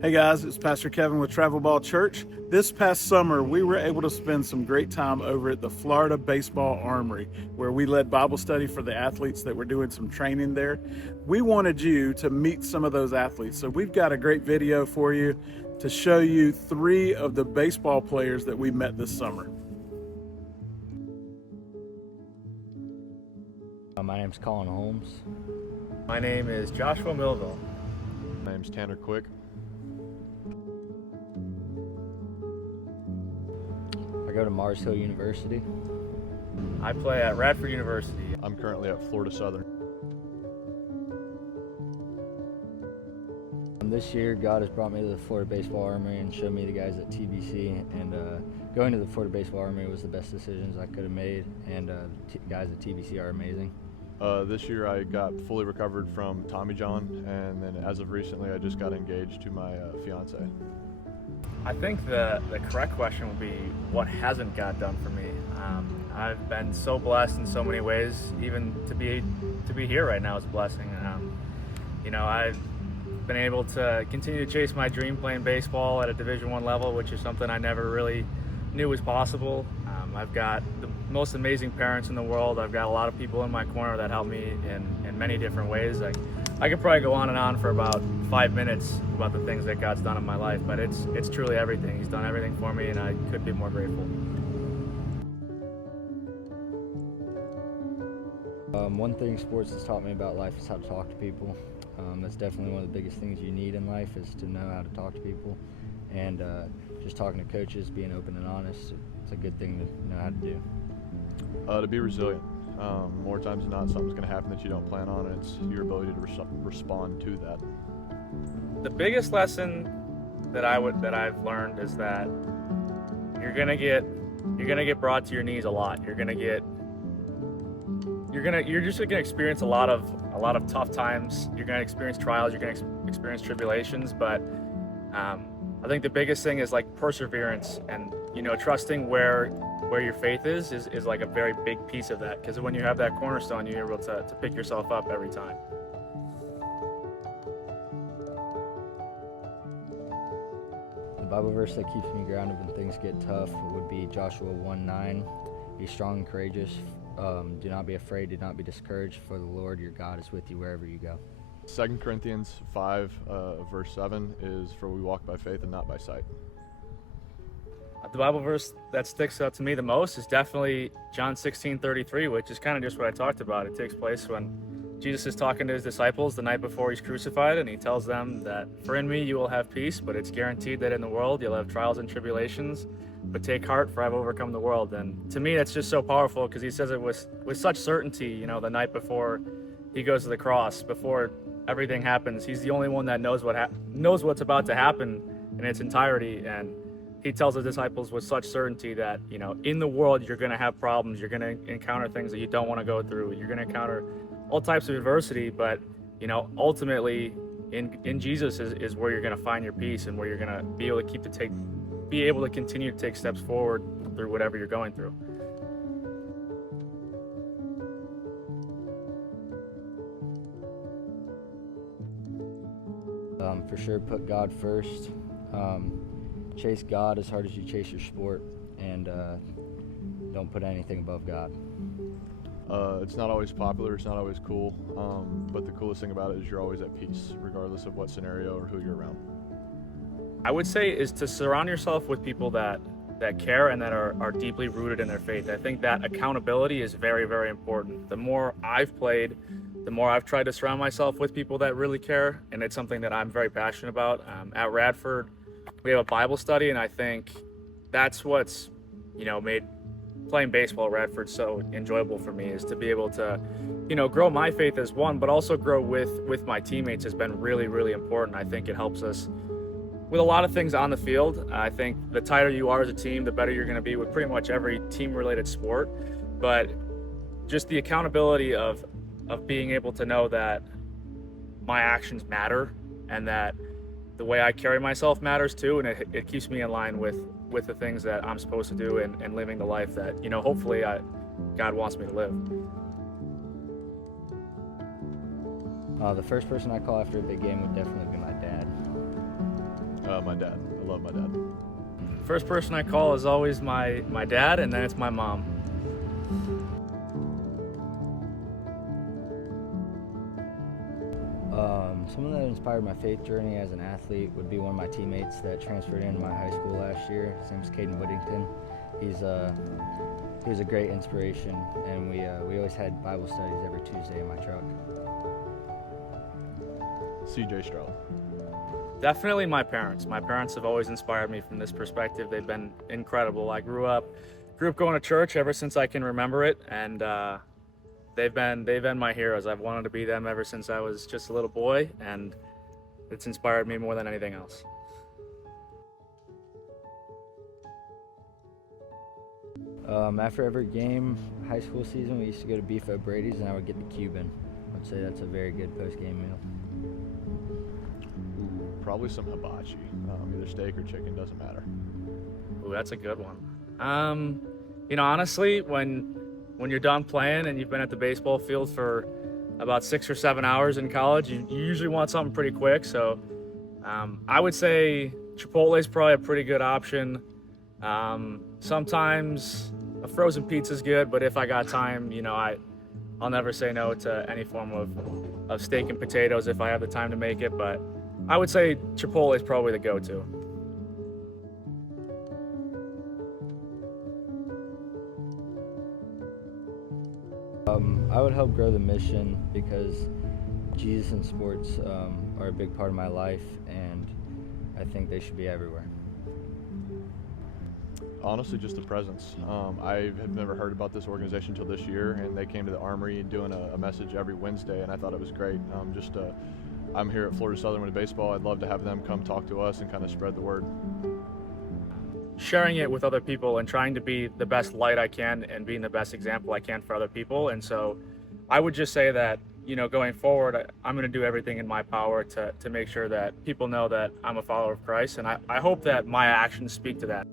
Hey guys, it's Pastor Kevin with Travel Ball Church. This past summer, we were able to spend some great time over at the Florida Baseball Armory, where we led Bible study for the athletes that were doing some training there. We wanted you to meet some of those athletes, so we've got a great video for you to show you 3 of the baseball players that we met this summer. My name's Colin Holmes. My name is Joshua Millville. My name's Tanner Quick. I go to Mars Hill University. I play at Radford University. I'm currently at Florida Southern. This year, God has brought me to the Florida Baseball Armory and showed me the guys at TBC. And going to the Florida Baseball Armory was the best decisions I could have made. And the guys at TBC are amazing. This year I got fully recovered from Tommy John, and then as of recently I just got engaged to my fiance. I think the correct question would be, what hasn't God done for me? I've been so blessed in so many ways. Even to be here right now is a blessing. I've been able to continue to chase my dream playing baseball at a Division I level, which is something I never really knew was possible. I've got the most amazing parents in the world. I've got a lot of people in my corner that help me in many different ways. I could probably go on and on for about 5 minutes about the things that God's done in my life, but it's truly everything. He's done everything for me, and I couldn't be more grateful. One thing sports has taught me about life is how to talk to people. That's definitely one of the biggest things you need in life, is to know how to talk to people. And just talking to coaches, being open and honest, it's a good thing to know how to do. To be resilient. More times than not, something's going to happen that you don't plan on, and it's your ability to respond to that. The biggest lesson that I've learned is that you're gonna get brought to your knees a lot. You're just gonna experience a lot of tough times. You're gonna experience trials. You're gonna experience tribulations. But I think the biggest thing is like perseverance, and trusting where your faith is like a very big piece of that. Because when you have that cornerstone, you're able to pick yourself up every time. The Bible verse that keeps me grounded when things get tough would be Joshua 1:9. Be strong and courageous. Do not be afraid. Do not be discouraged, for the Lord your God is with you wherever you go. 2 Corinthians 5, verse 7 is, "For we walk by faith and not by sight." The Bible verse that sticks out to me the most is definitely John 16:33, which is kind of just what I talked about. It takes place when Jesus is talking to his disciples the night before he's crucified, and he tells them that, "For in me you will have peace, but it's guaranteed that in the world you'll have trials and tribulations. But take heart, for I've overcome the world." And to me, that's just so powerful, because he says it with such certainty. The night before he goes to the cross, before everything happens, he's the only one that knows what's about to happen in its entirety. And he tells his disciples with such certainty that, in the world, you're going to have problems. You're going to encounter things that you don't want to go through. You're going to encounter all types of adversity. But, ultimately, in Jesus is where you're going to find your peace, and where you're going to be able to continue to take steps forward through whatever you're going through. For sure, put God first. Chase God as hard as you chase your sport, and don't put anything above God. It's not always popular, it's not always cool, but the coolest thing about it is you're always at peace, regardless of what scenario or who you're around. I would say is to surround yourself with people that care and that are deeply rooted in their faith. I think that accountability is very, very important. The more I've played, the more I've tried to surround myself with people that really care, and it's something that I'm very passionate about. At Radford, we have a Bible study, and I think that's what's made playing baseball at Radford so enjoyable for me, is to be able to grow my faith as one, but also grow with my teammates has been really, really important. I think it helps us with a lot of things on the field. I think the tighter you are as a team, the better you're going to be with pretty much every team-related sport. But just the accountability of being able to know that my actions matter, and that the way I carry myself matters too, and it keeps me in line with the things that I'm supposed to do, and living the life that hopefully God wants me to live. The first person I call after a big game would definitely be my dad. My dad. I love my dad. First person I call is always my dad, and then it's my mom. Someone that inspired my faith journey as an athlete would be one of my teammates that transferred into my high school last year. His name's Caden Whittington. He was a great inspiration, and we always had Bible studies every Tuesday in my truck. CJ Stroud. Definitely my parents. My parents have always inspired me from this perspective. They've been incredible. I grew up going to church ever since I can remember it, and they've been my heroes. I've wanted to be them ever since I was just a little boy, and it's inspired me more than anything else. After every game, high school season, we used to go to Beef O'Brady's, and I would get the Cuban. I'd say that's a very good post-game meal. Probably some hibachi. Either steak or chicken, doesn't matter. Ooh, that's a good one. Honestly, when you're done playing and you've been at the baseball field for about 6 or 7 hours in college, you usually want something pretty quick. So I would say Chipotle is probably a pretty good option. Sometimes a frozen pizza is good, but if I got time, I'll never say no to any form of steak and potatoes if I have the time to make it. But I would say Chipotle is probably the go-to. I would help grow the mission because Jesus and sports are a big part of my life, and I think they should be everywhere. Honestly, just the presence. I had never heard about this organization until this year, and they came to the Armory doing a message every Wednesday, and I thought it was great. I'm here at Florida Southern with baseball. I'd love to have them come talk to us and kind of spread the word. Sharing it with other people and trying to be the best light I can and being the best example I can for other people. And so I would just say that, going forward, I'm going to do everything in my power to make sure that people know that I'm a follower of Christ. And I hope that my actions speak to that.